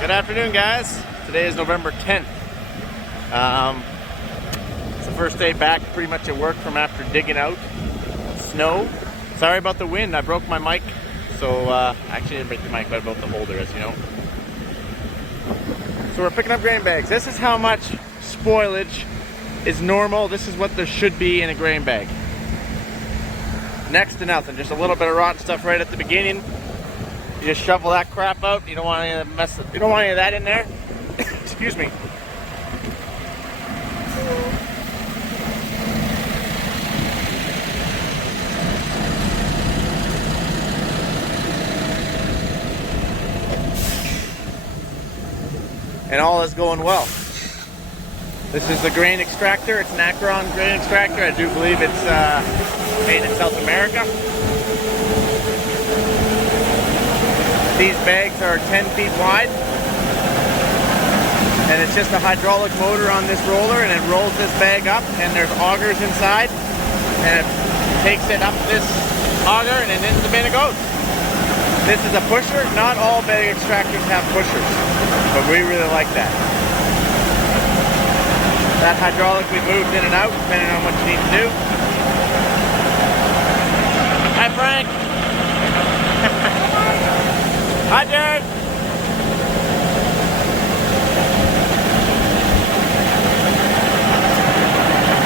Good afternoon, guys. Today is November 10th. It's the first day back pretty much at work from after digging out snow. Sorry about the wind. I broke my mic. So actually I didn't break the mic, but I broke the holder, as you know. So we're picking up grain bags. This is how much spoilage is normal. This is what there should be in a grain bag. Next to nothing. Just a little bit of rotten stuff right at the beginning. You just shovel that crap out. You don't want any of the mess. You don't want any of that in there. Excuse me. And all is going well. This is the grain extractor. It's an Akron grain extractor. I do believe it's made in South America. These bags are 10 feet wide, and it's just a hydraulic motor on this roller, and it rolls this bag up, and there's augers inside, and it takes it up this auger, and then into the bin it goes. This is a pusher. Not all bag extractors have pushers, but we really like that. That hydraulically moves in and out depending on what you need to do. Hi, Frank. Hi, Jared.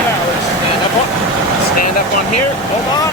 Now let's stand up on here. Hold on.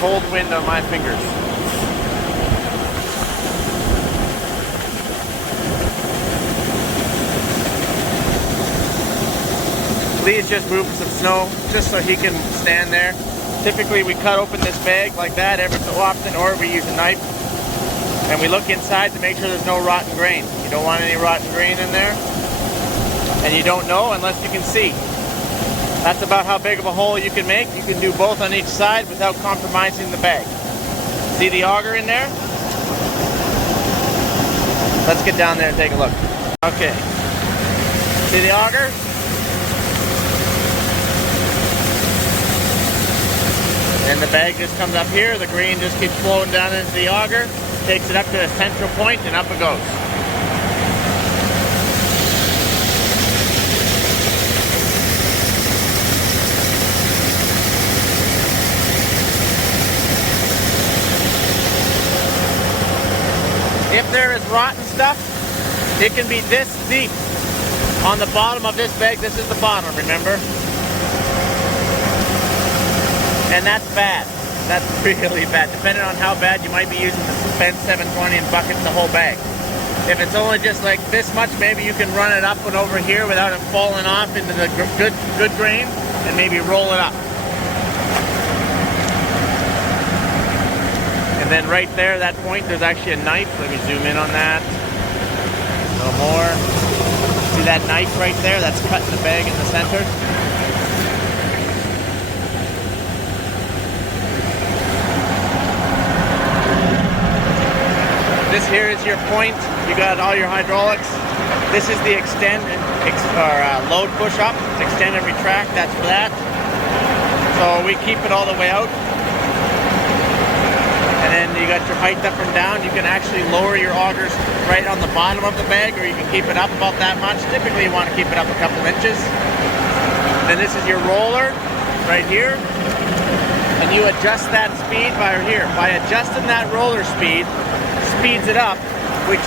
Cold wind on my fingers. Lee's just moving some snow just so he can stand there. Typically we cut open this bag like that every so often, or we use a knife and we look inside to make sure there's no rotten grain. You don't want any rotten grain in there, and you don't know unless you can see. That's about how big of a hole you can make. You can do both on each side without compromising the bag. See the auger in there? Let's get down there and take a look. Okay. See the auger? And the bag just comes up here. The grain just keeps flowing down into the auger, takes it up to a central point, and up it goes. If there is rotten stuff, it can be this deep on the bottom of this bag. This is the bottom, remember? And that's bad. That's really bad. Depending on how bad, you might be using the Spent 720 and bucket the whole bag. If it's only just like this much, maybe you can run it up and over here without it falling off into the good grain, and maybe roll it up. And then right there, that point, there's actually a knife. Let me zoom in on that. A little more. See that knife right there? That's cutting the bag in the center. This here is your point. You got all your hydraulics. This is the extend or load push up. Extend and retract, that's for that. So we keep it all the way out. And then you got your height up and down. You can actually lower your augers right on the bottom of the bag, or you can keep it up about that much. Typically you want to keep it up a couple inches. Then this is your roller right here. And you adjust that speed by here. By adjusting that roller speed, speeds it up, which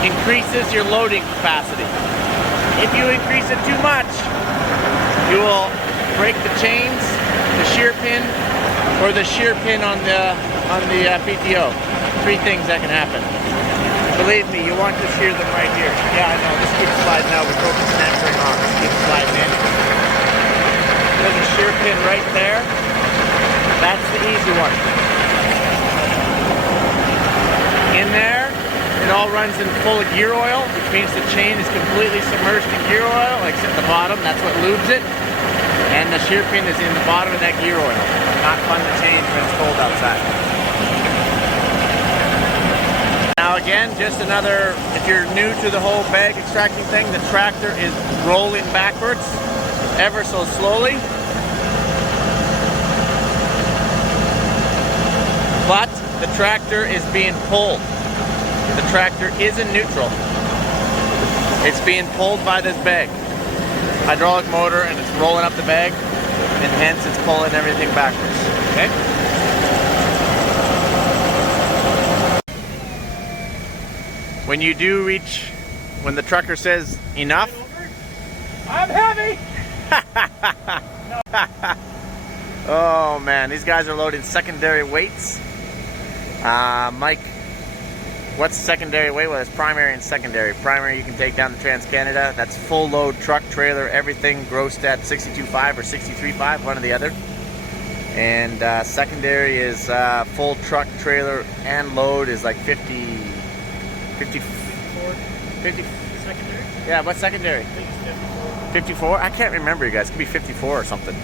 increases your loading capacity. If you increase it too much, you will break the chains, the shear pin, or the shear pin on the PTO. Three things that can happen. Believe me, you want to shear them right here. Yeah, I know, this keeps sliding out. We broke the snap ring off. It keeps sliding in. There's a shear pin right there. That's the easy one. In there, it It all runs in full of gear oil, which means the chain is completely submerged in gear oil, like at the bottom. That's what lubes it. And the shear pin is in the bottom of that gear oil. Not fun to change when it's cold outside. Now again, just another, if you're new to the whole bag extracting thing, the tractor is rolling backwards ever so slowly. But the tractor is being pulled. The tractor is in neutral. It's being pulled by this bag. Hydraulic motor, and it's rolling up the bag, and hence it's pulling everything backwards. Okay? When you do reach, when the trucker says enough, I'm heavy! Oh man, these guys are loading secondary weights. Mike, what's secondary weight? Well, it's primary and secondary. Primary, you can take down the Trans-Canada. That's full load truck, trailer, everything grossed at 62.5 or 63.5, one or the other. And secondary is full truck, trailer, and load is like 54? 50. Secondary? Yeah, what's secondary? I think it's 54. 54? I can't remember, you guys. It could be 54 or something.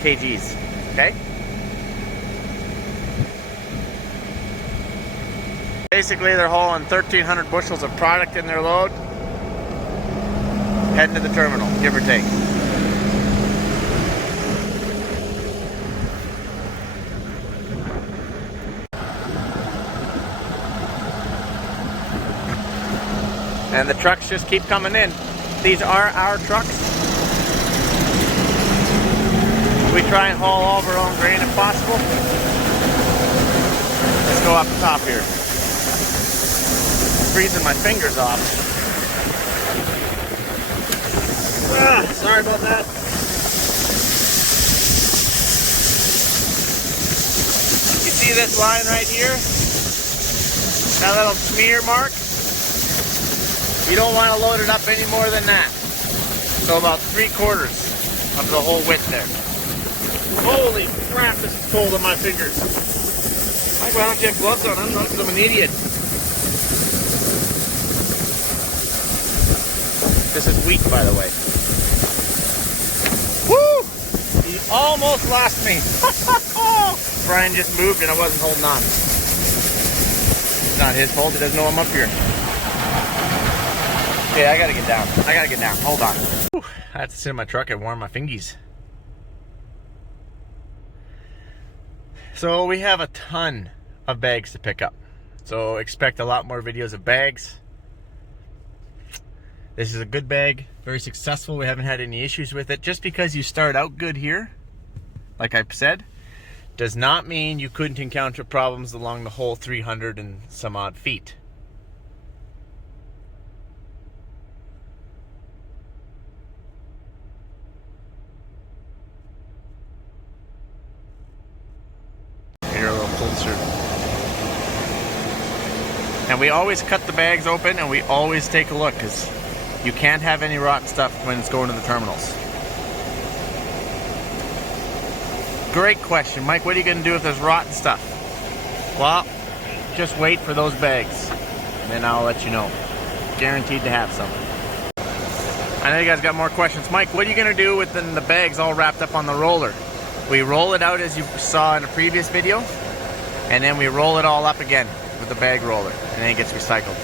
kgs. Okay? Basically, they're hauling 1,300 bushels of product in their load, heading to the terminal, give or take. And the trucks just keep coming in. These are our trucks. We try and haul all of our own grain if possible. Let's go up the top here. Freezing my fingers off. Sorry about that. You see this line right here? That little smear mark? You don't want to load it up any more than that. So about 3/4 of the whole width there. Holy crap, this is cold on my fingers. Mike, why don't you have gloves on? I don't know, because I'm an idiot. This is weak, by the way. Woo! He almost lost me. Brian just moved and I wasn't holding on. It's not his fault, he doesn't know I'm up here. Okay, I gotta get down. Hold on. Whew. I have to sit in my truck and warm my fingies. So we have a ton of bags to pick up. So expect a lot more videos of bags. This is a good bag, very successful. We haven't had any issues with it. Just because you start out good here, like I've said, does not mean you couldn't encounter problems along the whole 300 and some odd feet. Here, a little closer. And we always cut the bags open and we always take a look, because you can't have any rotten stuff when it's going to the terminals. Great question, Mike. What are you going to do if there's rotten stuff? Well, just wait for those bags, and then I'll let you know. Guaranteed to have some. I know you guys got more questions. Mike, what are you going to do with the bags all wrapped up on the roller? We roll it out as you saw in a previous video, and then we roll it all up again with the bag roller, and then it gets recycled.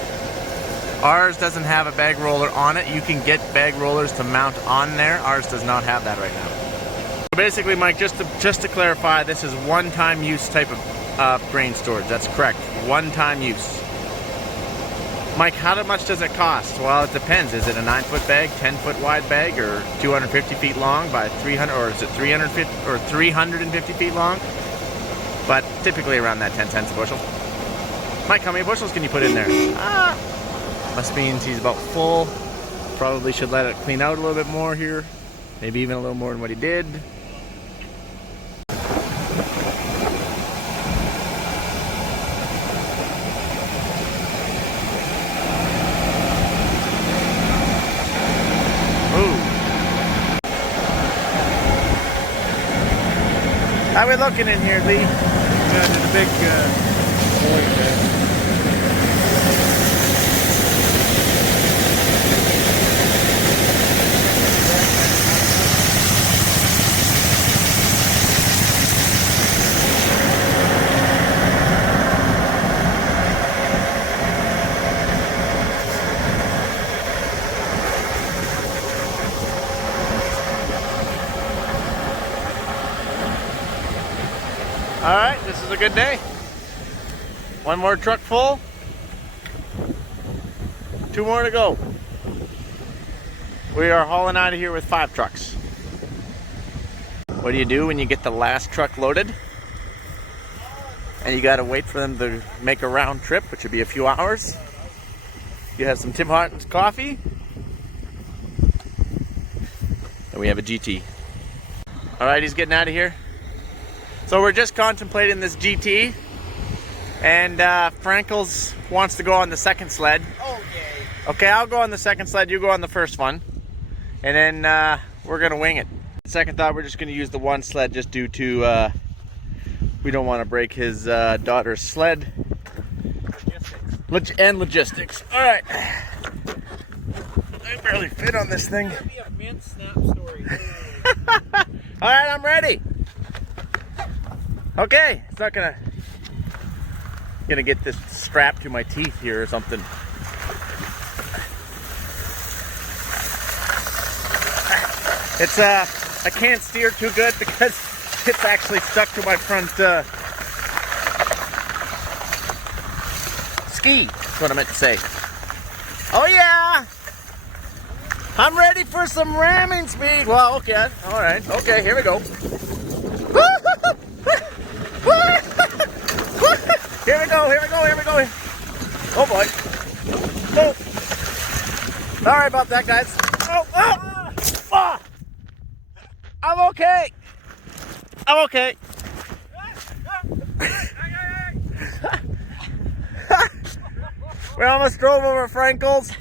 Ours doesn't have a bag roller on it. You can get bag rollers to mount on there. Ours does not have that right now. So basically, Mike, just to clarify, this is one-time use type of grain storage. That's correct. One-time use. Mike, how much does it cost? Well, it depends. Is it a 9-foot bag, 10-foot wide bag, or 250 feet long by 300, or is it 350 feet long? But typically around that 10 cents a bushel. Mike, how many bushels can you put in there? Must means he's about full. Probably should let it clean out a little bit more here. Maybe even a little more than what he did. Ooh. How we looking in here, Lee? Yeah, there's a big void there. this is a good day. One more truck full. 2 more to go. We are hauling out of here with 5 trucks. What do you do when you get the last truck loaded? And you gotta wait for them to make a round trip, which would be a few hours. You have some Tim Hortons coffee. And we have a GT. All right, he's getting out of here. So we're just contemplating this GT. And Frankels wants to go on the second sled. Okay. Okay, I'll go on the second sled, you go on the first one. And then we're gonna wing it. Second thought, we're just gonna use the one sled just due to we don't want to break his daughter's sled. Logistics. All right. I barely fit on this thing. Be a mint snap story. All right, I'm ready. Okay, it's not gonna get this strapped to my teeth here or something. It's I can't steer too good because it's actually stuck to my front ski. That's what I meant to say. Oh yeah! I'm ready for some ramming speed. Well, okay. All right. Okay, here we go. Here we go, here we go, here we go. Oh boy. Oh. Sorry about that, guys. Oh, oh. Ah. I'm okay. I'm okay. We almost drove over Frankels.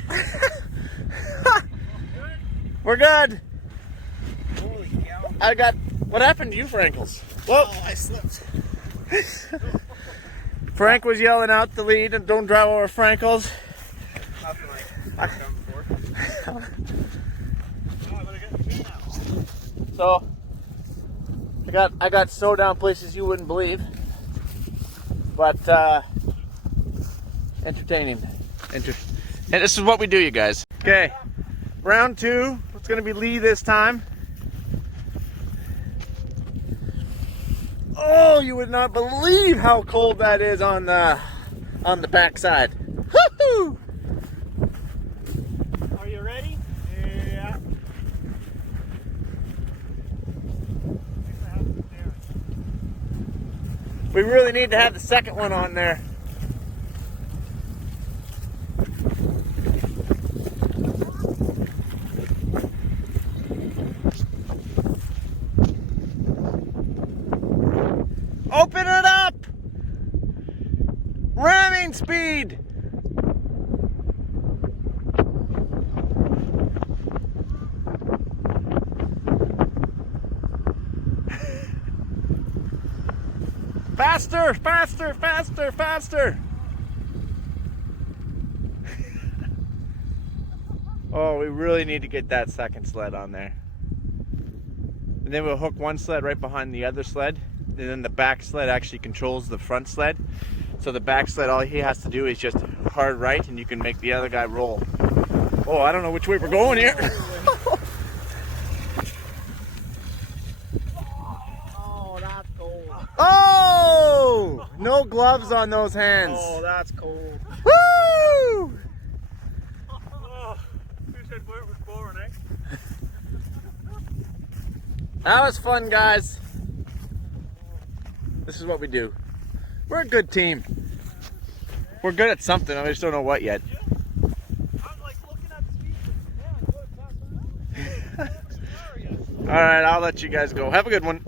We're good. Holy cow. I got. What happened to you, Frankels? Whoa! Oh, I slipped. Frank was yelling out the lead and don't drive over Frankels. Nothing like I've done before. Oh, I better get the key now. So I got so down places you wouldn't believe, but entertaining. And this is what we do, you guys. Okay, round 2. It's gonna be Lee this time. Oh, you would not believe how cold that is on the backside. Woohoo! Are you ready? Yeah. We really need to have the second one on there. Open it up! Ramming speed! Faster, faster, faster, faster! Oh, we really need to get that second sled on there. And then we'll hook one sled right behind the other sled. And then the back sled actually controls the front sled. So the back sled, all he has to do is just hard right and you can make the other guy roll. Oh, I don't know which way we're going here. Oh, that's cold. Oh! No gloves on those hands. Oh, that's cold. Woo! Oh, who said where it was boring, eh? That was fun, guys. This is what we do. We're a good team. We're good at something. I just don't know what yet. I'm like looking at the speed. Yeah, good. All right, I'll let you guys go. Have a good one.